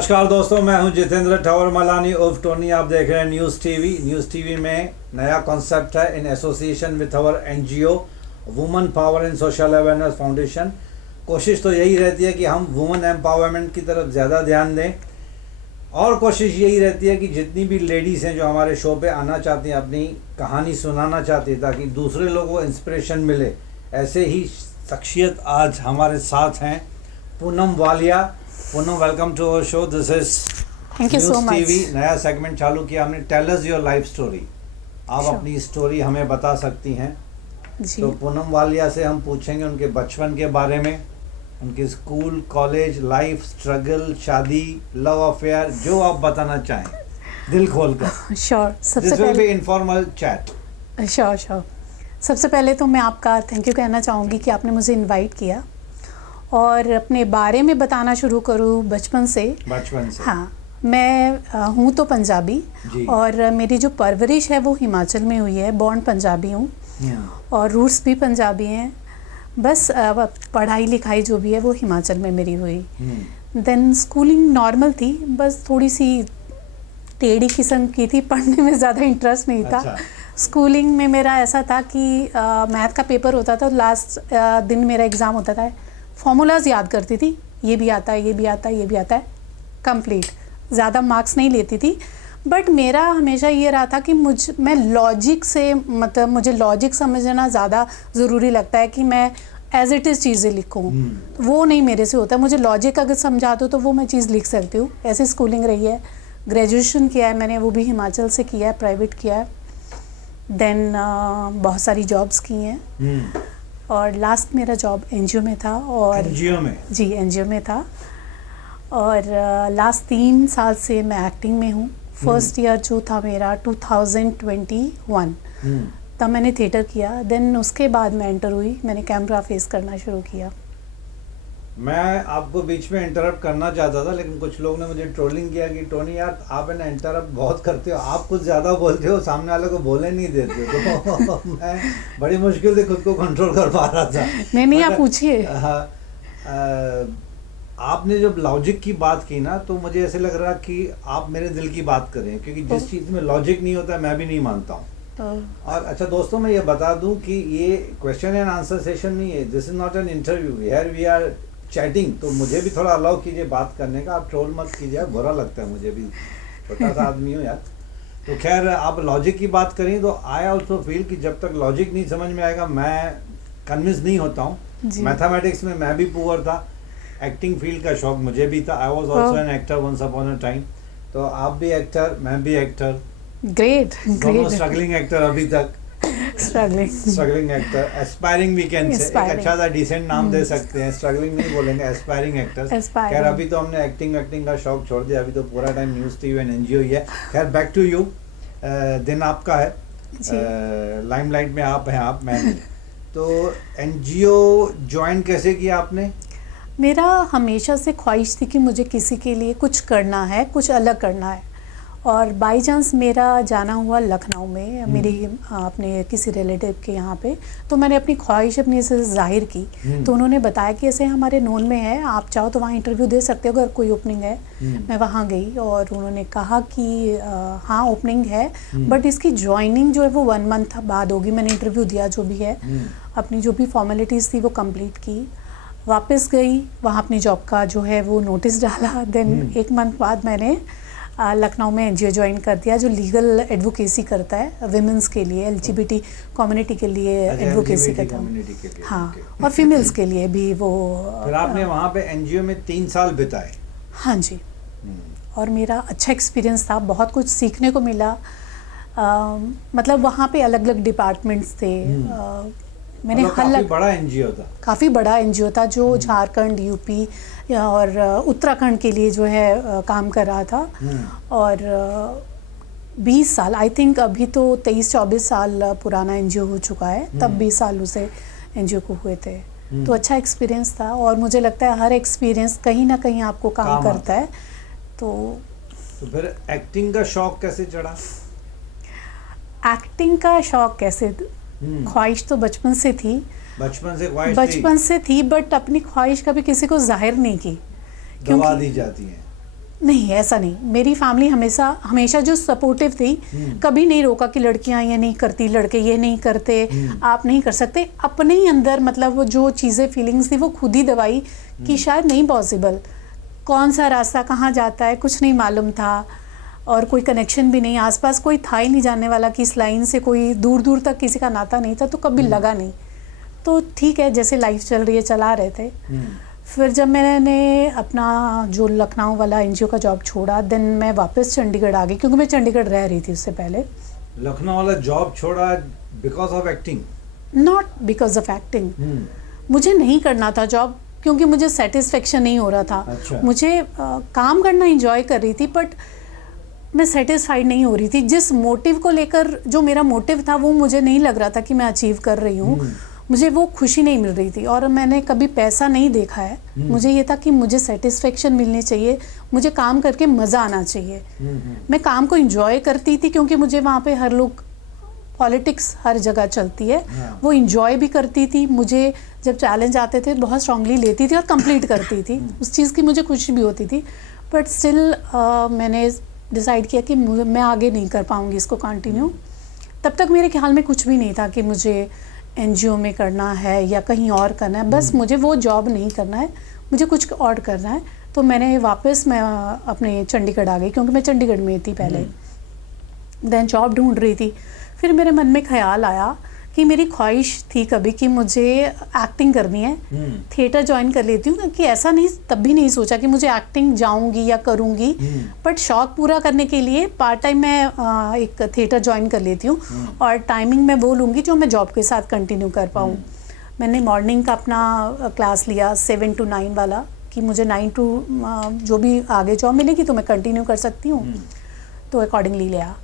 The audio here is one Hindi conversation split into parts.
नमस्कार दोस्तों, मैं हूं जितेंद्र ठौर मलानी उर्फ टोनी। आप देख रहे हैं न्यूज़ टीवी। न्यूज़ टीवी में नया कॉन्सेप्ट है in association with our NGO women power and social awareness foundation. कोशिश तो यही रहती है कि हम वुमेन एम्पावरमेंट की तरफ ज़्यादा ध्यान दें, और कोशिश यही रहती है कि जितनी भी लेडीज़ हैं जो हमारे शो पे आना चाहती हैं, अपनी कहानी सुनाना चाहती है ताकि दूसरे लोगों को इंस्पिरेशन मिले, ऐसे ही शख्सियत आज हमारे साथ हैं Poonam Walia. Poonam, welcome to our show. This is thank you so much. TV नया सेगमेंट चालू किया हमने, tell us your life story. आप अपनी स्टोरी हमें बता सकती हैं। जी। तो पूनम वालिया से हम पूछेंगे उनके बचपन के बारे में, उनके स्कूल कॉलेज लाइफ, स्ट्रगल, शादी, लव अफेयर, जो आप बताना चाहें दिल खोल कर। श्योर। सबसे पहले इनफॉर्मल चैट। श्योर। सबसे पहले तो मैं आपका थैंक यू कहना चाहूँगी कि आपने मुझे इनवाइट किया और अपने बारे में बताना शुरू करूँ बचपन से। हाँ, मैं हूँ तो पंजाबी और मेरी जो परवरिश है वो हिमाचल में हुई है। बॉर्न पंजाबी हूँ और रूट्स भी पंजाबी हैं। बस पढ़ाई लिखाई जो भी है वो हिमाचल में मेरी हुई। देन स्कूलिंग नॉर्मल थी, बस थोड़ी सी टेढ़ी किस्म की थी, पढ़ने में ज़्यादा इंटरेस्ट नहीं था। अच्छा। स्कूलिंग में मेरा ऐसा था कि मैथ का पेपर होता था, लास्ट दिन मेरा एग्ज़ाम होता था, फॉर्मूलाज याद करती थी, ये भी आता है, ये भी आता है, ये भी आता है, कंप्लीट। ज़्यादा मार्क्स नहीं लेती थी, बट मेरा हमेशा ये रहा था कि मैं लॉजिक से, मतलब मुझे लॉजिक समझना ज़्यादा ज़रूरी लगता है कि मैं एज इट इज़ चीज़ें लिखूँ। वो नहीं मेरे से होता। मुझे लॉजिक अगर समझा दो तो वो मैं चीज़ लिख सकती हूँ। ऐसी स्कूलिंग रही है। ग्रेजुएशन किया है मैंने, वो भी हिमाचल से किया है, प्राइवेट किया है। देन बहुत सारी जॉब्स की हैं और लास्ट मेरा जॉब एनजीओ में था। और एनजीओ में? जी, एनजीओ में था। और लास्ट 3 साल से मैं एक्टिंग में हूँ। फर्स्ट ईयर जो था मेरा 2021, तब मैंने थिएटर किया। देन उसके बाद मैं एंटर हुई, मैंने कैमरा फेस करना शुरू किया। मैं आपको बीच में इंटरप्ट करना चाहता था, लेकिन कुछ लोग ने मुझे ट्रोलिंग किया कि टोनी यार आप है ना इंटरप्ट बहुत करते हो, आप कुछ ज़्यादा बोलते हो, सामने वाले को बोलने नहीं देते हो। तो मैं बड़ी मुश्किल से खुद को कंट्रोल कर पा रहा था। नहीं, आप पूछिए। आपने जब लॉजिक की बात की ना, तो मुझे ऐसे लग रहा कि आप मेरे दिल की बात करें, क्योंकि जिस चीज़ में लॉजिक नहीं होता मैं भी नहीं मानता हूँ। और अच्छा दोस्तों, मैं ये बता दूं कि ये क्वेश्चन एंड आंसर सेशन नहीं है, this is not an interview, here we are chatting. तो मुझे भी थोड़ा अलाउ कीजिए बात करने का, आप ट्रोल मत कीजिए, बुरा लगता है मुझे भी, छोटा सा आदमी हूँ यार। तो खैर, आप लॉजिक की बात करें तो आई ऑल्सो फील कि जब तक लॉजिक नहीं समझ में आएगा मैं कन्विंस नहीं होता हूँ। मैथमेटिक्स में मैं भी पुअर था, एक्टिंग फील्ड का शौक मुझे भी था। I was also an actor once upon a time. तो आप भी एक्टर, मैं भी एक्टर, ग्रेट। दोनों स्ट्रगलिंग एक्टर अभी तक। Struggling actor, aspiring we can say, एक अच्छा सा डिसेंट नाम दे सकते हैं, स्ट्रगलिंग नहीं बोलेंगे, एस्पायरिंग एक्टर्स। खैर अभी तो हमने एक्टिंग का शौक छोड़ दिया, अभी तो पूरा time news TV and NGO ही है। खैर बैक टू यू। दिन आपका है, लाइमलाइट में आप हैं, आप मैं नहीं। तो एनजीओ ज्वाइन कैसे किया आपने? मेरा हमेशा से ख्वाहिश थी कि मुझे किसी के लिए कुछ करना है, कुछ अलग करना है। और बाई चांस मेरा जाना हुआ लखनऊ में, मेरी अपने किसी रिलेटिव के यहाँ पे, तो मैंने अपनी ख्वाहिश अपनी से जाहिर की। तो उन्होंने बताया कि ऐसे हमारे नोन में है, आप चाहो तो वहाँ इंटरव्यू दे सकते हो अगर कोई ओपनिंग है। मैं वहाँ गई और उन्होंने कहा कि हाँ ओपनिंग है, बट इसकी ज्वाइनिंग जो है वो 1 मंथ बाद होगी। मैंने इंटरव्यू दिया, जो भी है, अपनी जो भी फॉर्मेलिटीज़ थी वो कम्प्लीट की, वापस गई, वहाँ अपनी जॉब का जो है वो नोटिस डाला। देन 1 मंथ बाद मैंने लखनऊ में एनजीओ ज्वाइन कर दिया, जो लीगल एडवोकेसी करता है विमेंस के लिए, एलजीबीटी कम्युनिटी के लिए एडवोकेसी करता है। हाँ, और फीमेल्स के लिए भी वो। फिर आपने वहाँ पे एनजीओ में 3 साल बिताए? हाँ जी। और मेरा अच्छा एक्सपीरियंस था, बहुत कुछ सीखने को मिला। मतलब वहाँ पे अलग अलग डिपार्टमेंट्स थे। मैंने काफी बड़ा एनजीओ था? काफ़ी बड़ा एनजीओ था, जो झारखंड, यूपी और उत्तराखंड के लिए जो है काम कर रहा था। और 20 साल, आई थिंक अभी तो 23-24 साल पुराना एनजीओ हो चुका है, तब 20 साल उसे एनजीओ को हुए थे। तो अच्छा एक्सपीरियंस था, और मुझे लगता है हर एक्सपीरियंस कहीं ना कहीं आपको काम करता है। तो फिर एक्टिंग का शौक कैसे चढ़ा? एक्टिंग का शौक कैसे, ख्वाहिश तो बचपन से थी। बचपन से थी, बट अपनी ख्वाहिश कभी किसी को जाहिर नहीं की, दबा दी जाती है। नहीं, ऐसा नहीं। मेरी फैमिली हमेशा जो सपोर्टिव थी, कभी नहीं रोका कि लड़कियां ये नहीं करती, लड़के ये नहीं करते, आप नहीं कर सकते। अपने ही अंदर मतलब वो जो चीज़ें फीलिंग्स थी वो खुद ही दबाई कि शायद नहीं पॉसिबल, कौन सा रास्ता कहाँ जाता है कुछ नहीं मालूम था, और कोई कनेक्शन भी नहीं, आसपास कोई था ही नहीं जानने वाला कि इस लाइन से कोई दूर दूर तक किसी का नाता नहीं था, तो कभी लगा नहीं। तो ठीक है, जैसे लाइफ चल रही है चला रहे थे। फिर जब मैंने अपना जो लखनऊ वाला एनजीओ का जॉब छोड़ा, देन मैं वापस चंडीगढ़ आ गई, क्योंकि मैं चंडीगढ़ रह रही थी उससे पहले। लखनऊ वाला जॉब छोड़ा because of acting? Not because of acting, मुझे नहीं करना था जॉब, क्योंकि मुझे सेटिस्फेक्शन नहीं हो रहा था। अच्छा। मुझे काम करना इंजॉय कर रही थी, बट मैं सेटिस्फाइड नहीं हो रही थी। जिस मोटिव को लेकर जो मेरा मोटिव था वो मुझे नहीं लग रहा था कि मैं अचीव कर रही हूँ, मुझे वो खुशी नहीं मिल रही थी। और मैंने कभी पैसा नहीं देखा है, मुझे ये था कि मुझे सेटिस्फेक्शन मिलनी चाहिए, मुझे काम करके मज़ा आना चाहिए। मैं काम को इंजॉय करती थी, क्योंकि मुझे वहाँ पे हर लोग, पॉलिटिक्स हर जगह चलती है, वो इंजॉय भी करती थी। मुझे जब चैलेंज आते थे बहुत स्ट्रांगली लेती थी और कंप्लीट करती थी, उस चीज़ की मुझे खुशी भी होती थी। बट स्टिल मैंने डिसाइड किया कि मैं आगे नहीं कर पाऊँगी इसको कंटिन्यू। तब तक मेरे ख्याल में कुछ भी नहीं था कि मुझे एनजीओ में करना है या कहीं और करना है, बस मुझे वो जॉब नहीं करना है, मुझे कुछ और करना है। तो मैंने वापस मैं अपने चंडीगढ़ आ गई, क्योंकि मैं चंडीगढ़ में थी पहले। देन जॉब ढूंढ रही थी। फिर मेरे मन में ख्याल आया कि मेरी ख्वाहिश थी कभी कि मुझे एक्टिंग करनी है, थिएटर ज्वाइन कर लेती हूँ। कि ऐसा नहीं, तब भी नहीं सोचा कि मुझे एक्टिंग जाऊँगी या करूँगी, बट शौक पूरा करने के लिए पार्ट टाइम मैं एक थिएटर ज्वाइन कर लेती हूँ, और टाइमिंग मैं वो लूँगी जो मैं जॉब के साथ कंटिन्यू कर पाऊँ। मैंने मॉर्निंग का अपना क्लास लिया 7 to 9 वाला, कि मुझे 9 to जो भी आगे जॉब मिलेगी तो मैं कंटिन्यू कर सकती हूँ, तो अकॉर्डिंगली लिया।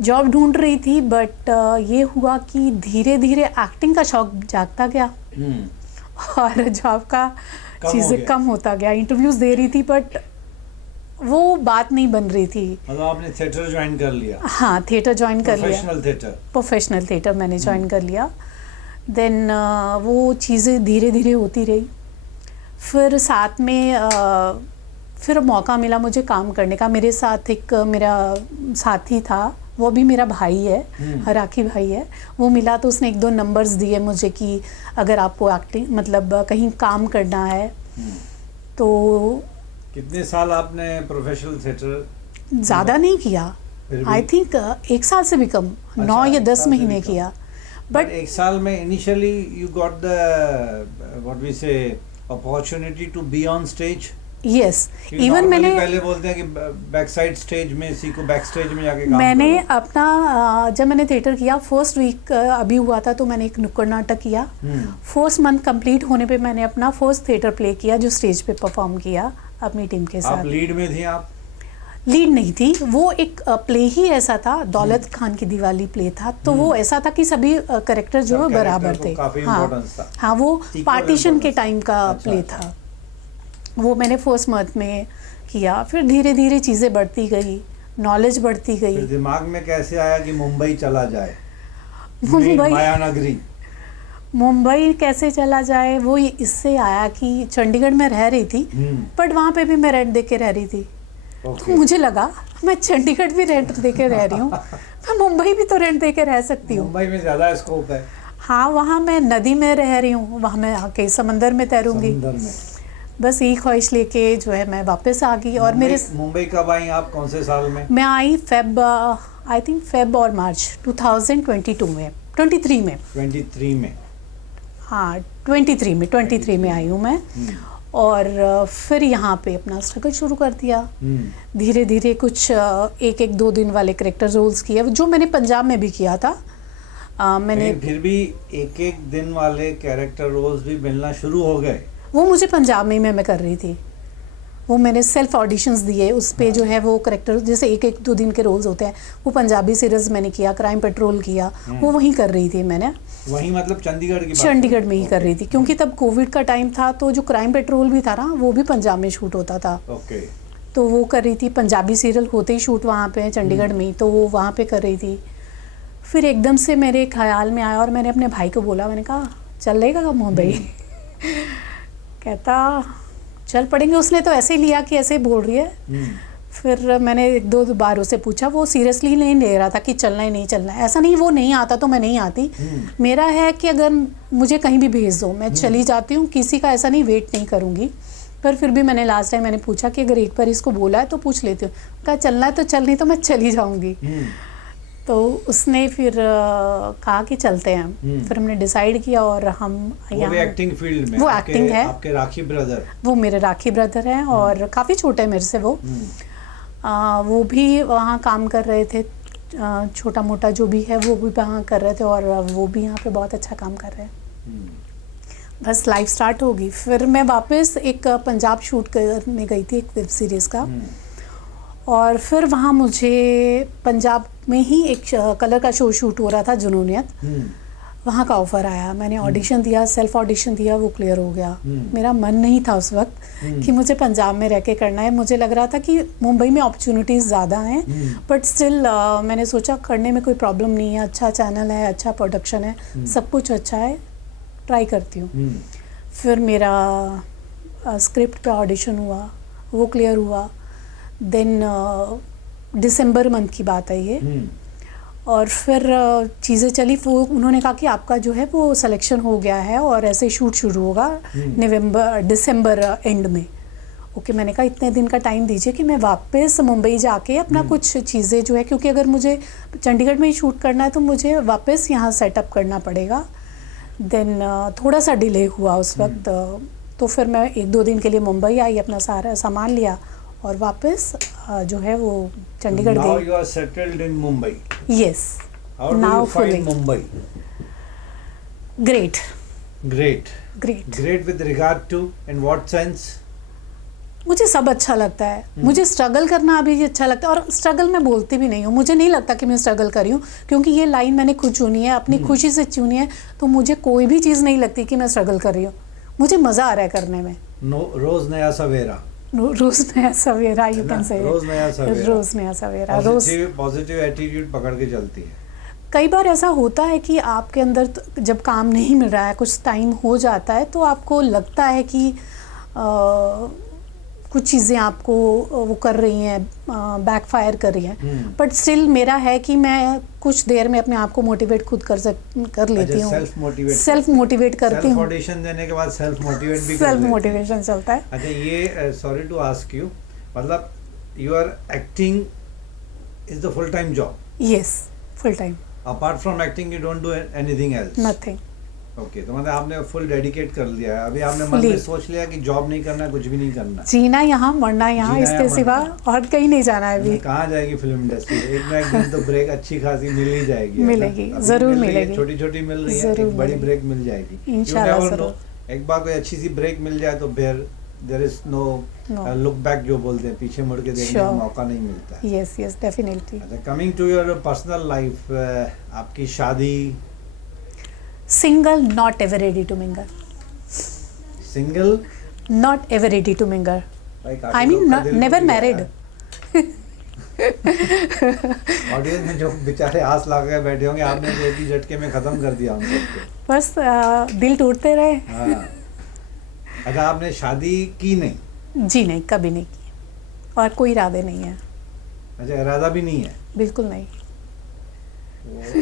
जॉब ढूंढ रही थी, बट ये हुआ कि धीरे धीरे एक्टिंग का शौक जागता गया और जॉब का चीज़ें कम होता गया। इंटरव्यूज दे रही थी, बट वो बात नहीं बन रही थी। मतलब आपने थिएटर ज्वाइन कर लिया? हाँ, थिएटर ज्वाइन कर लिया, प्रोफेशनल थिएटर मैंने ज्वाइन कर लिया। देन वो चीज़ें धीरे धीरे होती रही। फिर साथ में फिर मौका मिला मुझे काम करने का। मेरे साथ एक मेरा साथी था, वो भी मेरा भाई है, हराकी भाई है। वो मिला तो उसने 1-2 नंबर्स दिए मुझे कि अगर आपको एक्टिंग मतलब कहीं काम करना है तो। कितने साल आपने प्रोफेशनल थिएटर? ज़्यादा नहीं किया, आई थिंक 1 साल से भी कम। अच्छा, 9 या 10 महीने किया। बट 1 साल में initially you got the what we say opportunity to be on stage? Yes, even मैंने पहले बोलते हैं कि बैक साइड स्टेज में सीखो, बैक स्टेज में जाके काम मैंने करो। अपना जब मैंने थिएटर किया, फर्स्ट वीक अभी हुआ था, तो मैंने एक नुक्कड़ नाटक किया। फर्स्ट मंथ कंप्लीट होने पे मैंने अपना फर्स्ट थिएटर प्ले किया, जो स्टेज पे परफॉर्म किया अपनी टीम के साथ। आप लीड में थी? आप लीड नहीं थी, वो एक प्ले ही ऐसा था, दौलत खान की दिवाली प्ले था, तो वो ऐसा था कि सभी करेक्टर जो है बराबर थे। हाँ, वो पार्टीशन के टाइम का प्ले था। वो मैंने फर्स्ट मंथ में किया। फिर धीरे धीरे चीज़ें बढ़ती गई, नॉलेज बढ़ती गई। फिर दिमाग में कैसे आया कि मुंबई चला जाए? माया नगरी मुंबई कैसे चला जाए, वो इससे आया कि चंडीगढ़ में रह रही थी, बट वहाँ पे भी मैं रेंट दे के रह रही थी। तो मुझे लगा मैं चंडीगढ़ भी रेंट दे के रह रही हूँ, मैं मुंबई भी तो रेंट दे के रह सकती हूँ। मुंबई में ज़्यादा स्कोप है। हाँ, वहाँ मैं नदी में रह रही हूँ, वहाँ मैं आके समंदर में तैरूंगी। बस यही ख्वाहिश लेके जो है मैं वापस आ गई। और मेरे मुंबई कब आई आप, कौन से साल में? मैं आई आई थिंक फेब और मार्च 2022 में, 23 में। 23 में? हाँ, 23 में आई हूँ मैं। और फिर यहाँ पे अपना स्ट्रगल शुरू कर दिया। धीरे धीरे कुछ 1-2 दिन वाले कैरेक्टर रोल्स किए, जो मैंने पंजाब में भी किया था। मैंने फिर भी 1-1 दिन वाले कैरेक्टर रोल्स भी मिलना शुरू हो गए? वो मुझे पंजाब में मैं कर रही थी। वो मैंने सेल्फ ऑडिशंस दिए, उस पे जो है वो करेक्टर, जैसे 1-2 दिन के रोल्स होते हैं, वो पंजाबी सीरीज मैंने किया, क्राइम पेट्रोल किया, वो वहीं कर रही थी मैंने। वहीं मतलब चंडीगढ़ की? चंडीगढ़ में ही कर रही थी, क्योंकि तब कोविड का टाइम था, तो जो क्राइम पेट्रोल भी था ना, वो भी पंजाब में शूट होता था। तो वो कर रही थी, पंजाबी सीरियल होते ही शूट वहाँ पे चंडीगढ़ में ही, तो वो वहाँ पे कर रही थी। फिर एकदम से मेरे ख्याल में आया और मैंने अपने भाई को बोला, मैंने कहा चलेगा मुंबई? कहता चल पड़ेंगे। उसने तो ऐसे ही लिया कि ऐसे ही बोल रही है। फिर मैंने 1-2 बार उसे पूछा, वो सीरियसली नहीं ले रहा था कि चलना ही नहीं चलना है। ऐसा नहीं वो नहीं आता तो मैं नहीं आती, मेरा है कि अगर मुझे कहीं भी भेज दो मैं चली जाती हूँ, किसी का ऐसा नहीं वेट नहीं करूँगी। पर फिर भी मैंने लास्ट टाइम मैंने पूछा कि अगर एक बार इसको बोला है तो पूछ लेती हूँ, कहा चलना है तो चल, नहीं तो मैं चली जाऊँगी। तो उसने फिर कहा कि चलते हैं। फिर हमने डिसाइड किया और हम यहाँ एक्टिंग फील्ड में वो एक्टिंग है। आपके राखी ब्रदर, वो मेरे राखी ब्रदर हैं और काफ़ी छोटे हैं मेरे से। वो भी वहाँ काम कर रहे थे, छोटा मोटा जो भी है वो भी वहाँ कर रहे थे और वो भी यहाँ पे बहुत अच्छा काम कर रहे हैं। बस लाइफ स्टार्ट होगी। फिर मैं वापस एक पंजाब शूट करने गई थी, एक वेब सीरीज़ का। और फिर वहाँ मुझे पंजाब में ही एक कलर का शो शूट हो रहा था, जुनूनियत, वहाँ का ऑफ़र आया। मैंने ऑडिशन दिया, सेल्फ ऑडिशन दिया, वो क्लियर हो गया। मेरा मन नहीं था उस वक्त कि मुझे पंजाब में रह के करना है। मुझे लग रहा था कि मुंबई में अपॉर्चुनिटीज़ ज़्यादा हैं, बट स्टिल मैंने सोचा करने में कोई प्रॉब्लम नहीं है, अच्छा चैनल है, अच्छा प्रोडक्शन है, सब कुछ अच्छा है, ट्राई करती हूँ। फिर मेरा स्क्रिप्ट पे ऑडिशन हुआ, वो क्लियर हुआ। देन दिसंबर मंथ की बात है ये। और फिर चीज़ें चली, वो उन्होंने कहा कि आपका जो है वो सिलेक्शन हो गया है और ऐसे शूट शुरू होगा दिसंबर एंड में। ओके, मैंने कहा इतने दिन का टाइम दीजिए कि मैं वापस मुंबई जाके अपना कुछ चीज़ें जो है, क्योंकि अगर मुझे चंडीगढ़ में ही शूट करना है तो मुझे वापस यहाँ सेटअप करना पड़ेगा। देन थोड़ा सा डिले हुआ उस वक्त। तो फिर मैं 1-2 दिन के लिए मुंबई आई, अपना सारा सामान लिया और वापस जो है वो चंडीगढ़ गई। Now you are settled in Mumbai. Yes. How do now you find fully. Mumbai? Great. Great. Great. Great with regard to, in what sense? मुझे सब अच्छा लगता है। मुझे स्ट्रगल करना अभी अच्छा लगता है और स्ट्रगल मैं बोलती भी नहीं हूँ। मुझे नहीं लगता कि मैं स्ट्रगल कर रही हूँ, क्योंकि ये लाइन मैंने खुद चुनी है, अपनी खुशी से चुनी है। तो मुझे कोई भी चीज़ नहीं लगती कि मैं स्ट्रगल कर रही हूँ। मुझे मज़ा आ रहा है करने में। रोज नया सवेरा। रोज नया सवेरा, यू कैन से। रोज नया सवेरा। रोज नया सवेरा। पॉजिटिव एटीट्यूड पकड़ के चलती है। कई बार ऐसा होता है कि आपके अंदर जब काम नहीं मिल रहा है, कुछ टाइम हो जाता है, तो आपको लगता है कि कुछ चीज़ें आपको वो कर रही हैं, बैकफायर कर रही हैं। बट स्टिल मेरा है कि मैं कुछ देर में अपने आप को मोटिवेट खुद कर लेती हूँ। सेल्फ मोटिवेट करती हूँ। ऑडिशन देने के बाद सेल्फ मोटिवेट भी सेल्फ मोटिवेशन चलता है। अच्छा, ये सॉरी टू आस्क यू, मतलब you are acting is the full time job? Yes, full time. Apart from acting you don't do anything else? Nothing. Okay, तो मतलब आपने फुल डेडिकेट कर लिया है। अभी आपने मन में सोच लिया कि जॉब नहीं करना, कुछ भी नहीं करना, जीना यहाँ, मरना यहाँ, इसके सिवा और कहीं नहीं जाना है। अभी कहाँ जाएगी फिल्म इंडस्ट्री? एक ना एक दिन तो ब्रेक अच्छी खासी मिल ही जाएगी। मिलेगी, जरूर मिलेगी। छोटी छोटी मिल रही है, एक बड़ी ब्रेक मिल जाएगी इंशाल्लाह जरूर। एक बार कोई अच्छी सी ब्रेक मिल जाए तो फिर there is no look back, जो बोलते हैं, पीछे मुड़ के देखने का मौका नहीं मिलता है। Yes yes, definitely. अच्छा, coming to your personal life, आपकी शादी? Single, not ever ready to mingle. Single? Not ever ready to mingle. I mean, never married. Audience में जो बेचारे आस लगा के बैठे होंगे, आपने तो एक ही झटके में खत्म कर दिया उन सबको। बस दिल टूटते रहे। हाँ। अच्छा, आपने शादी की नहीं? जी नहीं, कभी नहीं की और कोई इरादे नहीं है। अच्छा, इरादा भी नहीं है? बिल्कुल नहीं।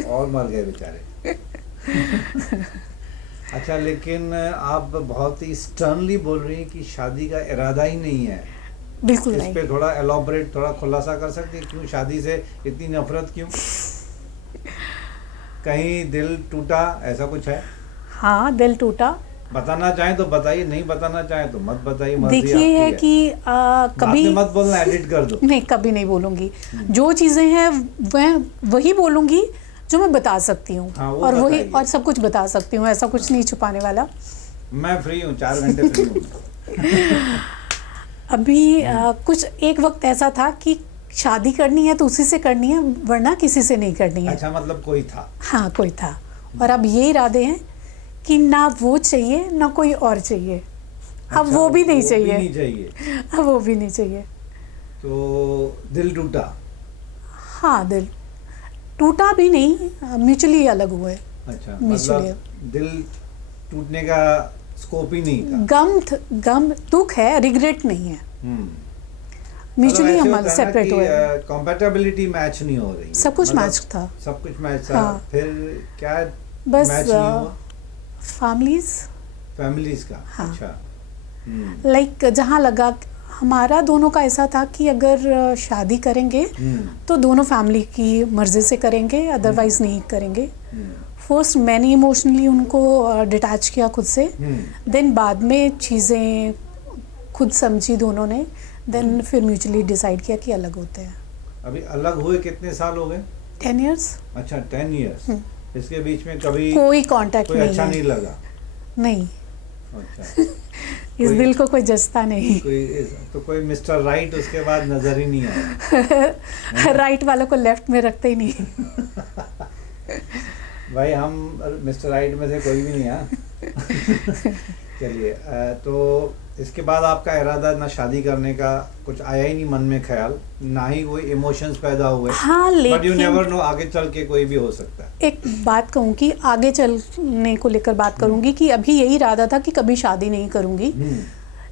और मर गए बेचारे। अच्छा, लेकिन आप बहुत ही स्टर्नली बोल रही हैं कि शादी का इरादा ही नहीं है। बिल्कुल नहीं। इस पे थोड़ा एलॉबरेट, थोड़ा खुलासा कर सकती हैं, क्यों शादी से इतनी नफरत क्यों? कहीं दिल टूटा, ऐसा कुछ है? हाँ, दिल टूटा। बताना चाहें तो बताइए, नहीं बताना चाहें तो मत बताइए। देखिए है कि कभी मत बोलना, एडिट कर दो। नहीं, कभी नहीं बोलूंगी। जो चीजें हैं वह वही बोलूंगी जो मैं बता सकती हूँ। हाँ, और वही, और सब कुछ बता सकती हूँ, ऐसा कुछ नहीं छुपाने वाला। मैं फ्री हूँ, 4 घंटे फ्री हूँ। अभी कुछ एक वक्त ऐसा था कि शादी करनी है तो उसी से करनी है, वरना किसी से नहीं करनी है। अच्छा, मतलब कोई था? हाँ, कोई था। और अब ये इरादे हैं कि ना वो चाहिए ना कोई और चाहिए। अच्छा, अब वो भी नहीं चाहिए। अब वो भी नहीं चाहिए। तो दिल टूटा? हाँ, दिल टूटा भी नहीं, म्यूचुअली अलग हुए। अच्छा, मतलब दिल टूटने का स्कोप ही नहीं था। गम दुख है, रिग्रेट नहीं है। म्यूचुअली हम सेपरेट हुए। कंपैटिबिलिटी मैच नहीं हो रही, सब कुछ मैच था, सब कुछ मैच था। हाँ। फिर क्या बस मैच नहीं हुआ? फैमिलीज का। हाँ। अच्छा। लाइक जहाँ लगा हमारा दोनों का ऐसा था कि अगर शादी करेंगे तो दोनों फैमिली की मर्जी से करेंगे, अदरवाइज नहीं करेंगे। फर्स्ट मैंने इमोशनली उनको डिटैच किया खुद से, देन बाद में चीज़ें खुद समझी दोनों ने, देन फिर म्यूचुअली डिसाइड किया कि अलग होते हैं। अभी अलग हुए कितने साल हो गए? 10 years। अच्छा 10 years। इसके बीच में कभी कोई कांटेक्ट कोई नहीं अच्छा है। नहीं लगा? नहीं। अच्छा। इस दिल को कोई जचता नहीं। कोई मिस्टर राइट उसके बाद नजर ही नहीं आया। राइट वालों को लेफ्ट में रखते ही नहीं। भाई हम मिस्टर राइट में से कोई भी नहीं है। चलिए, तो इसके बाद आपका इरादा ना शादी करने का कुछ आया ही नहीं मन में ख्याल, ना ही कोई इमोशंस पैदा हुए? हाँ, बट यू लेकिन नेवर नो, आगे चल के कोई भी हो सकता है। एक बात कहूँ कि आगे चलने को लेकर बात करूँगी कि अभी यही इरादा था कि कभी शादी नहीं करूँगी,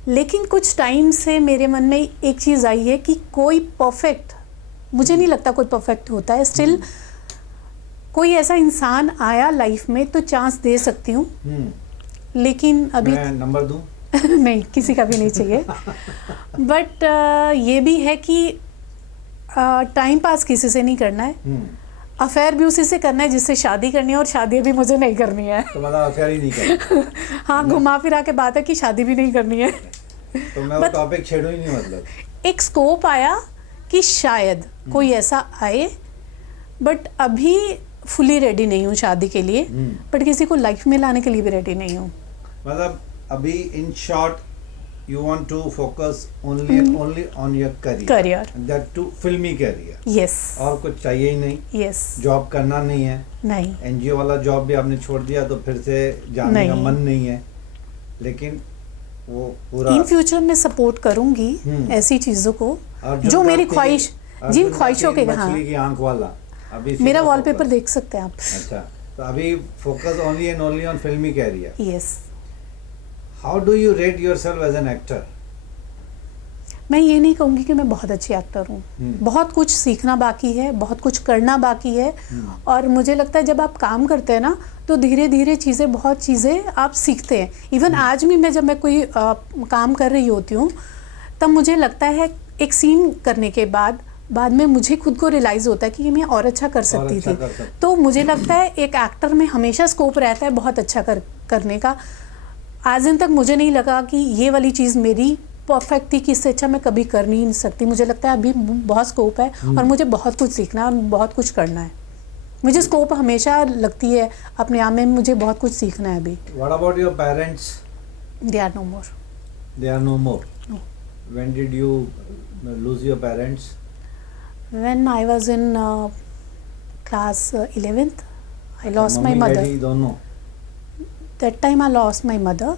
लेकिन कुछ टाइम से मेरे मन में एक चीज़ आई है कि कोई परफेक्ट, मुझे नहीं लगता कोई परफेक्ट होता है। स्टिल कोई ऐसा इंसान आया लाइफ में तो चांस दे सकती हूँ, लेकिन अभी मैं नंबर दूं? नहीं, किसी का भी नहीं चाहिए। बट ये भी है कि टाइम पास किसी से नहीं करना है, अफेयर भी उसी से करना है जिससे शादी करनी है, और शादी भी मुझे नहीं करनी है। तो मतलब अफेयर ही नहीं करना। हाँ, घुमा फिरा के बात है कि शादी भी नहीं करनी है। तो मैं वो टॉपिक छेड़ू ही नहीं। मतलब एक स्कोप आया कि शायद कोई ऐसा आए, बट अभी फुली रेडी नहीं हूँ शादी के लिए, बट किसी को लाइफ में लाने के लिए भी रेडी नहीं हूँ। मतलब अभी in short you want to focus only on your career, that too फिल्मी career। yes। और कुछ चाहिए ही नहीं। yes। जॉब करना नहीं है। नहीं। एनजीओ वाला जॉब भी आपने छोड़ दिया तो फिर से जाने का मन नहीं है, लेकिन वो पूरा इन फ्यूचर में सपोर्ट करूंगी ऐसी चीजों को जो मेरी ख्वाहिश, जिन ख्वाहिशों के। हाँ, मछली की आंख वाला अभी मेरा वॉलपेपर देख सकते हैं आप। अच्छा, तो अभी focus only and only on फिल्मी career. Yes. How do you rate yourself as an actor? मैं ये नहीं कहूँगी कि मैं बहुत अच्छी एक्टर हूँ, बहुत कुछ सीखना बाकी है, बहुत कुछ करना बाकी है। और मुझे लगता है जब आप काम करते हैं ना तो धीरे धीरे बहुत चीज़ें आप सीखते हैं। इवन आज भी जब मैं कोई काम कर रही होती हूँ तब मुझे लगता है एक सीन करने के बाद में मुझे खुद को रियलाइज़ होता है कि ये मैं और अच्छा कर सकती थी। तो मुझे लगता है एक एक्टर में हमेशा स्कोप रहता है बहुत अच्छा करने का। आज दिन तक मुझे नहीं लगा कि ये वाली चीज़ मेरी परफेक्ट थी कि इससे अच्छा मैं कभी कर नहीं सकती। मुझे लगता है अभी बहुत स्कोप है और मुझे बहुत कुछ सीखना है और बहुत कुछ करना है। मुझे स्कोप हमेशा लगती है अपने आप में, मुझे बहुत कुछ सीखना है अभी। What about your parents? They are no more. They are no more. No. When did you lose your parents? When I was in class 11th, I lost my mother. Daddy, दोनों? That time I lost my mother.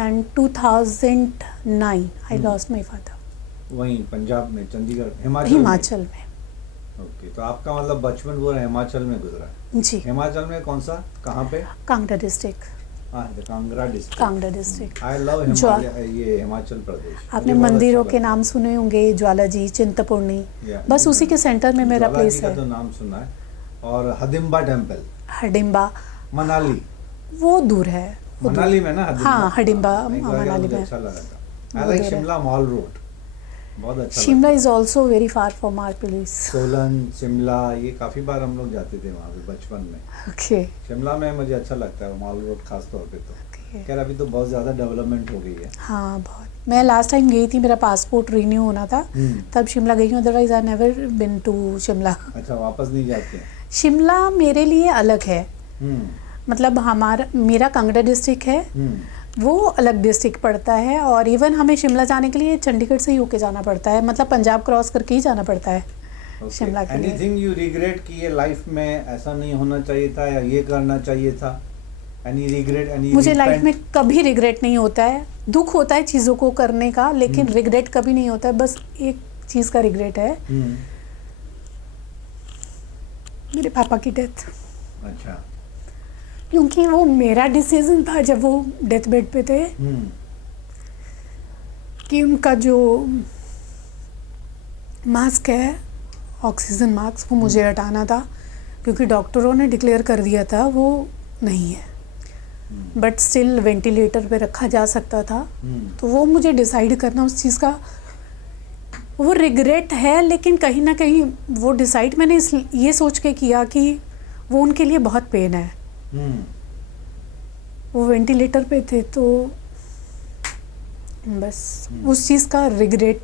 And 2009 I lost my father. वहीं पंजाब में, चंडीगढ़, हिमाचल में। ओके, तो आपका मतलब बचपन पूरा हिमाचल में गुजरा है? जी। हिमाचल में कौन सा, कहाँ पे? कांगड़ा डिस्ट्रिक्ट। हाँ, Kangra district. Kangra district. I love ये हिमाचल प्रदेश। आपने मंदिरों के नाम सुने होंगे, ज्वाला जी, चिंतपूर्णी, बस उसी के सेंटर में मेरा प्लेस है। तो नाम सुना है। और हडिम्बा टेम्पल। हडिम्बा मनाली, वो दूर है। मनाली में ना हडिम्बा? हाँ, हडिम्बा मनाली में। अच्छा लगा था। I like Shimla mall road, बहुत अच्छा। Shimla is also very far from our place. Solan, Shimla, ये काफी बार हम लोग जाते थे वहाँ पे बचपन में। ओके। शिमला में मुझे अच्छा लगता है मॉल रोड खास तौर पे। तो खैर अभी तो बहुत ज्यादा डेवलपमेंट हो गई है। हाँ, बहुत। मैं लास्ट टाइम गई थी, मेरा पासपोर्ट रिन्यू होना था, तब शिमला गई हूँ। Otherwise I never been to Shimla. अच्छा, वापस नहीं जाते? शिमला मेरे लिए अलग है। मतलब मेरा कांगड़ा डिस्ट्रिक्ट है, वो अलग डिस्ट्रिक्ट पड़ता है। और इवन हमें शिमला जाने के लिए चंडीगढ़ से ही होके जाना पड़ता है, मतलब पंजाब क्रॉस करके ही जाना पड़ता है शिमला के लिए। एनीथिंग यू रिग्रेट कि ये लाइफ में ऐसा नहीं होना चाहिए था या ये करना चाहिए था? Any regret? मुझे लाइफ में कभी रिग्रेट नहीं होता है। दुख होता है चीज़ों को करने का, लेकिन रिग्रेट कभी नहीं होता है। बस एक चीज़ का रिग्रेट है, मेरे पापा की डेथ। अच्छा, क्योंकि वो मेरा डिसीजन था जब वो डेथ बेड पे थे कि उनका जो मास्क है, ऑक्सीजन मास्क, वो मुझे हटाना था, क्योंकि डॉक्टरों ने डिक्लेयर कर दिया था वो नहीं है, बट स्टिल वेंटिलेटर पे रखा जा सकता था। तो वो मुझे डिसाइड करना उस चीज़ का, वो रिग्रेट है, लेकिन कहीं ना कहीं वो डिसाइड मैंने ये सोच के किया कि वो उनके लिए बहुत पेन है। वो वेंटिलेटर पे थे, तो बस उस चीज़ का रिग्रेट,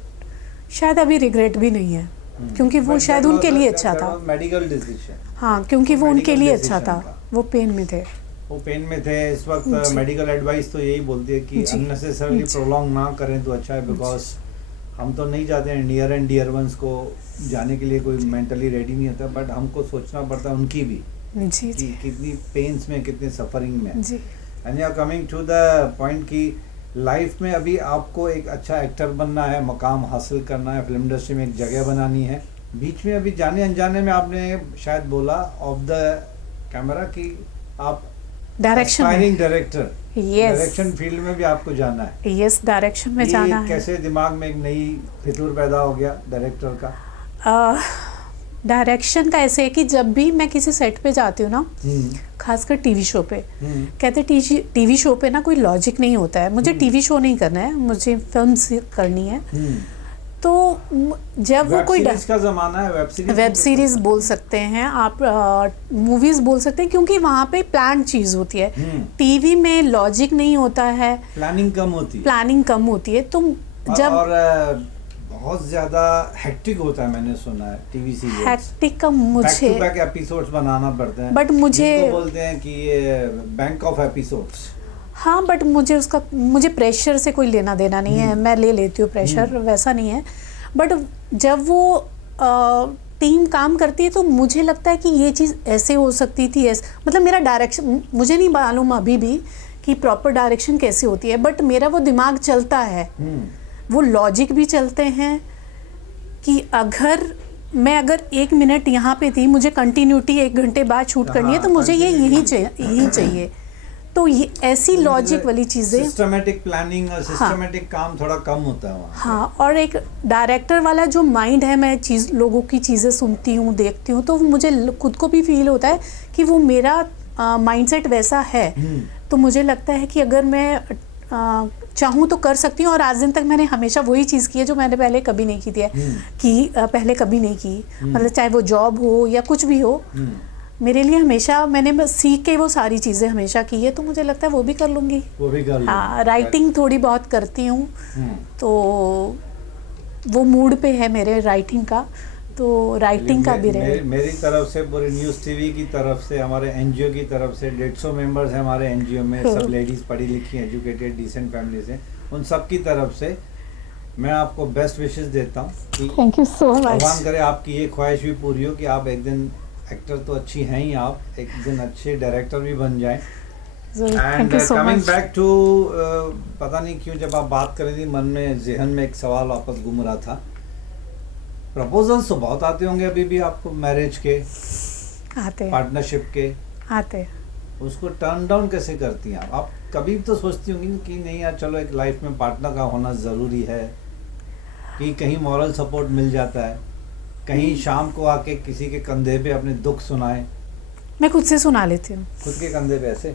शायद अभी रिग्रेट भी नहीं है, क्योंकि वो शायद उनके लिए अच्छा था। Medical decision. हाँ, क्योंकि वो उनके लिए अच्छा था, वो पेन में थे। वो पेन में थे इस वक्त। मेडिकल एडवाइस तो यही बोलती है कि अननेसेसरली प्रोलॉन्ग ना करें तो अच्छा है, बिकॉज हम तो नहीं चाहते हैं नियर एंड डियर वंस को जाने के लिए, कोई मेंटली रेडी नहीं होता, बट हमको सोचना पड़ता है उनकी भी जी, कि कितनी पेन्स में, कितनी सफरिंग में। जी। And you are coming to the point कि लाइफ में अभी आपको एक अच्छा एक्टर बनना है, मकाम हासिल करना है, फिल्म इंडस्ट्री में एक जगह बनानी है। बीच में अभी जाने अनजाने में आपने शायद बोला ऑफ द कैमरा कि आप डायरेक्शन डायरेक्टर, डायरेक्शन फील्ड में भी आपको जाना है। यस, डायरेक्शन में जाना है। कैसे दिमाग में एक नई फितूर पैदा हो गया डायरेक्टर का? डायरेक्शन का ऐसे है कि जब भी मैं किसी सेट पे जाती हूँ ना, खासकर टीवी शो पे, कहते टीवी शो पे ना कोई लॉजिक नहीं होता है। मुझे टीवी शो नहीं करना है, मुझे फिल्म करनी है। तो जब वो कोई का जमाना है, वेब सीरीज बोल सकते हैं आप, मूवीज बोल सकते हैं, क्योंकि वहाँ पे प्लान चीज होती है। टीवी में लॉजिक नहीं होता है, प्लानिंग कम होती है। तो जब और बहुत ज्यादा हेक्टिक होता है, मैंने सुना है टीवी सीरियल हेक्टिक का मुझे बैक टू बैक एपिसोड्स बनाना पड़ते हैं, बट मुझे बोलते हैं कि ये बैंक ऑफ एपिसोड्स। हाँ, बट मुझे प्रेशर से कोई लेना देना नहीं है, मैं ले लेती हूँ प्रेशर, वैसा नहीं है। बट जब वो टीम काम करती है तो मुझे लगता है कि ये चीज़ ऐसे हो सकती थी, ऐसे, मतलब मेरा डायरेक्शन मुझे नहीं मालूम अभी भी कि प्रॉपर डायरेक्शन कैसे होती है, बट मेरा वो दिमाग चलता है, वो लॉजिक भी चलते हैं कि अगर 1 मिनट यहाँ पे थी, मुझे कंटिन्यूटी 1 घंटे बाद शूट करनी है, तो मुझे ये यही चाहिए। तो ये ऐसी लॉजिक वाली चीज़ें, सिस्टमैटिक प्लानिंग और सिस्टमैटिक काम थोड़ा कम होता है वहाँ। हाँ, और एक डायरेक्टर वाला जो माइंड है, मैं लोगों की चीज़ें सुनती हूँ, देखती हूँ, तो मुझे खुद को भी फील होता है कि वो मेरा माइंडसेट वैसा है। तो मुझे लगता है कि अगर मैं चाहूँ तो कर सकती हूँ। और आज दिन तक मैंने हमेशा वही चीज़ की है जो मैंने पहले कभी नहीं की थी, पहले कभी नहीं की, मतलब चाहे वो जॉब हो या कुछ भी हो, मेरे लिए हमेशा मैंने बस सीख के वो सारी चीज़ें हमेशा की है। तो मुझे लगता है वो भी कर लूँगी। हाँ, राइटिंग थोड़ी बहुत करती हूँ, तो वो मूड पे है मेरे राइटिंग का, तो राइटिंग का भी रहे। मेरी तरफ से, पूरी न्यूज़ टीवी की तरफ से, हमारे एनजीओ की तरफ से 150 मेंबर्स हैं हमारे एनजीओ में, सब लेडीज़ पढ़ी लिखी, एजुकेटेड, डिसेंट फैमिली से, उन सब की तरफ से मैं आपको बेस्ट विशेस देता हूँ कि थैंक यू सो मच। भगवान करे आपकी ये ख्वाहिश भी पूरी हो कि आप एक दिन, एक्टर तो अच्छी हैं ही आप, एक दिन अच्छे डायरेक्टर भी बन जाएं। एंड कमिंग बैक टू, पता नहीं क्यों जब आप बात कर रही थी, मन में, जहन में एक सवाल वापस घूम रहा था। प्रपोजल्स तो बहुत आते होंगे अभी भी आपको, मैरिज के आते, पार्टनरशिप के आते, उसको टर्न डाउन कैसे करती हैं आप? कभी तो सोचती होंगी कि नहीं यार, चलो एक लाइफ में पार्टनर का होना ज़रूरी है, कि कहीं मॉरल सपोर्ट मिल जाता है, कहीं शाम को आके किसी के कंधे पे अपने दुख सुनाए। मैं खुद से सुना लेती हूँ, खुद के कंधे पे ऐसे।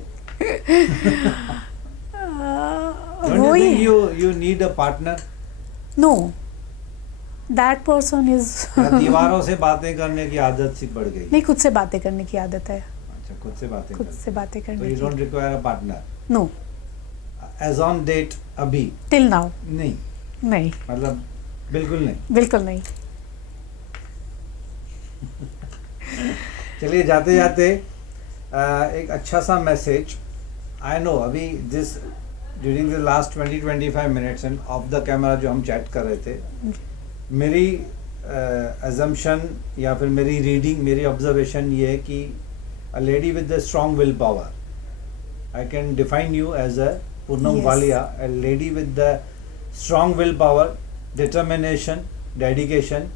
you need a partner? No, that person is दीवारों से बातें करने की आदत सी पड़ गई? नहीं, खुद से बातें करने की आदत है। अच्छा, खुद से बातें करने की। You don't require a partner? No. As on date अभी? Till now? नहीं। मतलब बिल्कुल नहीं। चलिए, जाते जाते एक अच्छा सा मैसेज। आई नो अभी this during the last 20-25 minutes end of the camera जो हम चैट कर रहे थे, मेरी अजम्पशन या फिर मेरी रीडिंग, मेरी ऑब्जर्वेशन ये है कि a lady with the strong will power, I can define you as a Poonam Walia, a lady with the strong will power, determination, dedication,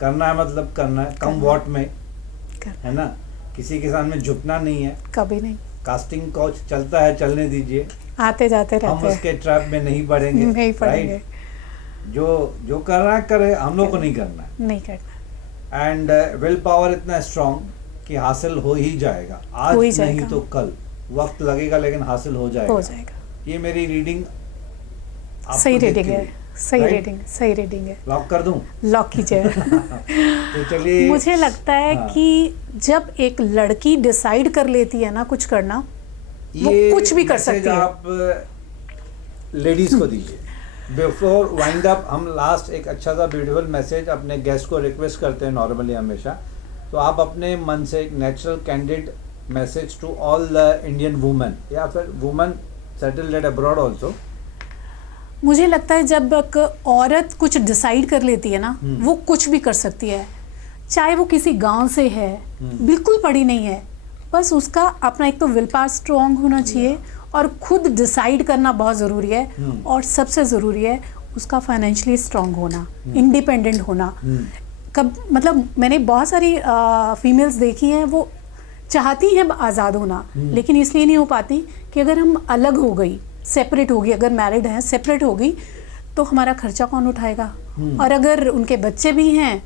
करना है मतलब करना है, कम वॉट में, है ना, किसी के सामने झुकना नहीं है, कभी नहीं, कास्टिंग काउच चलता है, चलने दीजिए, आते जाते हम रहते हैं। उसके ट्रैप में नहीं पड़ेंगे। नहीं पड़ेंगे। राइट? जो कर रहा है करे, हम लोग को नहीं करना है। नहीं करना। एंड विल पावर इतना स्ट्रांग कि हासिल हो ही जाएगा, आज हो ही नहीं जाएगा। तो कल, वक्त लगेगा लेकिन हासिल हो जाएगा। हो जाएगा। ये मेरी रीडिंग सही रीडिंग है, सही रीडिंग, सही रीडिंग है। लॉक कर दूं? लॉक कीजिए। तो चलिए, मुझे लगता है हाँ। कि जब एक लड़की डिसाइड कर लेती है ना कुछ करना, वो ये कुछ भी कर मैसेज सकती है। आप लेडीज को दीजिए। बिफोर वाइंड अप, हम लास्ट एक अच्छा सा ब्यूटीफुल मैसेज अपने गेस्ट को रिक्वेस्ट करते हैं नॉर्मली हमेशा, तो आप अपने मन से एक natural candid message to all the Indian women या फिर women settled at abroad also. मुझे लगता है जब एक औरत कुछ डिसाइड कर लेती है ना, वो कुछ भी कर सकती है। चाहे वो किसी गांव से है, बिल्कुल पढ़ी नहीं है, बस उसका अपना एक तो विल पावर स्ट्रॉन्ग होना चाहिए और खुद डिसाइड करना बहुत ज़रूरी है। और सबसे ज़रूरी है उसका फाइनेंशियली स्ट्रॉन्ग होना, इंडिपेंडेंट होना। कब मतलब मैंने बहुत सारी फीमेल्स देखी हैं, वो चाहती हैं आज़ाद होना, लेकिन इसलिए नहीं हो पाती कि अगर हम अलग हो गई, सेपरेट होगी, अगर मैरिड है सेपरेट होगी तो हमारा खर्चा कौन उठाएगा, और अगर उनके बच्चे भी हैं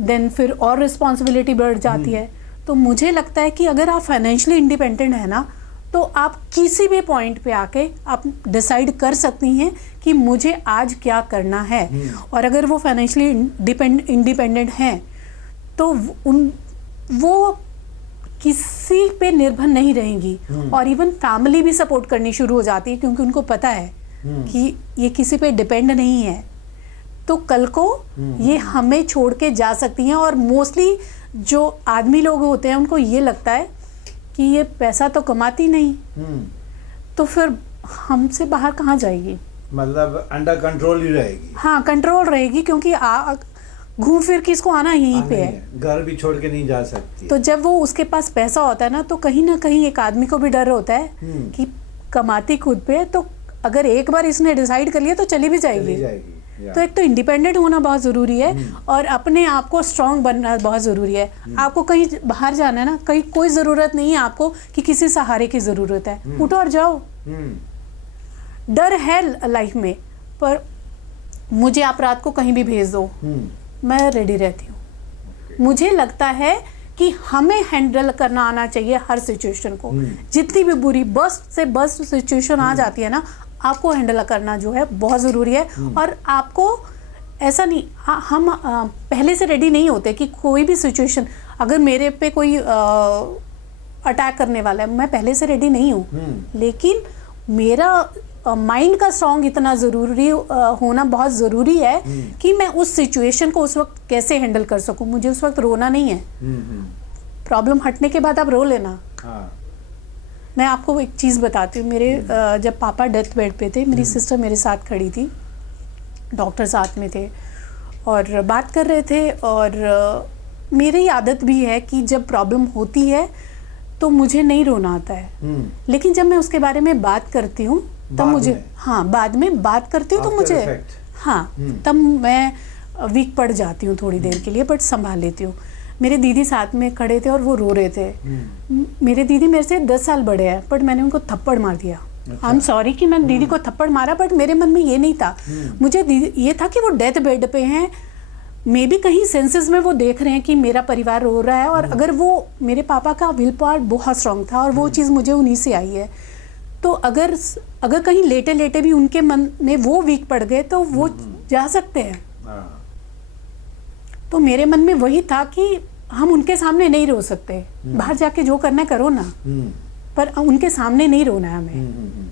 देन फिर और रिस्पॉन्सिबिलिटी बढ़ जाती है। तो मुझे लगता है कि अगर आप फाइनेंशियली इंडिपेंडेंट है ना, तो आप किसी भी पॉइंट पे आके आप डिसाइड कर सकती हैं कि मुझे आज क्या करना है। और अगर वो फाइनेंशियली इंडिपेंडेंट हैं तो वो किसी पे निर्भर नहीं रहेंगी, और इवन फैमिली भी सपोर्ट करनी शुरू हो जाती है, क्योंकि उनको पता है कि ये किसी पे डिपेंड नहीं है, तो कल को ये हमें छोड़ के जा सकती हैं। और मोस्टली जो आदमी लोग होते हैं उनको ये लगता है कि ये पैसा तो कमाती नहीं, तो फिर हमसे बाहर कहाँ जाएगी, मतलब अंडर कंट्रोल ही रहेगी। हाँ, कंट्रोल रहेगी, क्योंकि घूम फिर के इसको आना यहीं पे है, घर भी छोड़ के नहीं जा सकती। तो जब वो उसके पास पैसा होता है ना, तो कहीं ना कहीं एक आदमी को भी डर होता है कि कमाती खुद पे, तो अगर एक बार इसने डिसाइड कर लिया तो चली भी जाएगी। तो एक तो इंडिपेंडेंट होना बहुत ज़रूरी है, और अपने आप को स्ट्रांग बनना बहुत ज़रूरी है। आपको कहीं बाहर जाना है ना, कहीं कोई ज़रूरत नहीं है आपको कि किसी सहारे की ज़रूरत है, उठो और जाओ। डर है लाइफ में, पर मुझे आप रात को कहीं भी भेज दो, मैं रेडी रहती हूँ। मुझे लगता है कि हमें हैंडल करना आना चाहिए हर सिचुएशन को, जितनी भी बुरी बस्ट से बस्ट सिचुएशन आ जाती है ना, आपको हैंडल करना जो है बहुत ज़रूरी है। और आपको ऐसा नहीं, हम पहले से रेडी नहीं होते कि कोई भी सिचुएशन, अगर मेरे पे कोई अटैक करने वाला है, मैं पहले से रेडी नहीं हूँ, लेकिन मेरा माइंड का स्ट्रॉन्ग इतना ज़रूरी होना बहुत ज़रूरी है कि मैं उस सिचुएशन को उस वक्त कैसे हैंडल कर सकूं। मुझे उस वक्त रोना नहीं है, प्रॉब्लम हटने के बाद आप रो लेना। मैं आपको एक चीज़ बताती हूँ। मेरे जब पापा डेथ बेड पे थे, मेरी सिस्टर मेरे साथ खड़ी थी, डॉक्टर साथ में थे और बात कर रहे थे, और मेरी आदत भी है कि जब प्रॉब्लम होती है तो मुझे नहीं रोना आता है, लेकिन जब मैं उसके बारे में बात करती हूँ तब मुझे, हाँ, बाद में बात करती हूँ तो मुझे, हाँ, तब मैं वीक पड़ जाती हूँ थोड़ी देर के लिए, बट संभाल लेती हूँ। मेरे दीदी साथ में खड़े थे और वो रो रहे थे। मेरे दीदी मेरे से 10 साल बड़े हैं, बट मैंने उनको थप्पड़ मार दिया। आई एम सॉरी कि मैंने दीदी को थप्पड़ मारा, बट मेरे मन में ये नहीं था। मुझे ये था कि वो डेथ बेड पे हैं, मे बी कहीं सेंसेस में वो देख रहे हैं कि मेरा परिवार रो रहा है, और अगर वो, मेरे पापा का विल पावर बहुत स्ट्रांग था और वो चीज़ मुझे उन्हीं से आई है। तो अगर कहीं लेटे लेटे भी उनके मन में वो वीक पड़ गए तो वो जा सकते हैं। तो मेरे मन में वही था कि हम उनके सामने नहीं रो सकते, बाहर जाके जो करना है करो ना, पर उनके सामने नहीं रोना है हमें।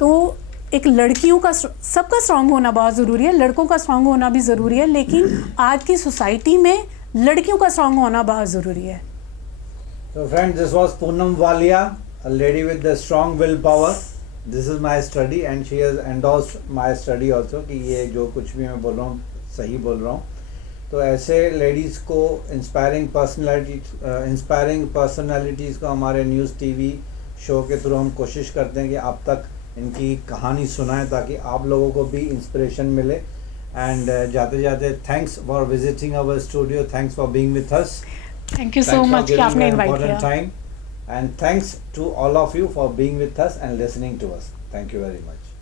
तो एक लड़कियों का, सबका स्ट्रांग होना बहुत ज़रूरी है, लड़कों का स्ट्रांग होना भी ज़रूरी है, लेकिन आज की सोसाइटी में लड़कियों का स्ट्रांग होना बहुत ज़रूरी है। So friends, this was Poonam Walia, a lady with the strong willpower. This is my study and she has endorsed my study also कि ये जो कुछ भी मैं बोल रहा हूँ सही बोल रहा हूँ। तो ऐसे लेडीज़ को इंस्पायरिंग पर्सनालिटीज़ को हमारे न्यूज़ टीवी शो के थ्रू हम कोशिश करते हैं कि आप तक इनकी कहानी सुनाएं, ताकि आप लोगों को भी इंस्पिरेशन मिले। एंड जाते जाते thanks for visiting our studio, thanks for being with us, thank you so much कि आपने इनवाइट किया। Time And thanks to all of you for being with us and listening to us. Thank you very much.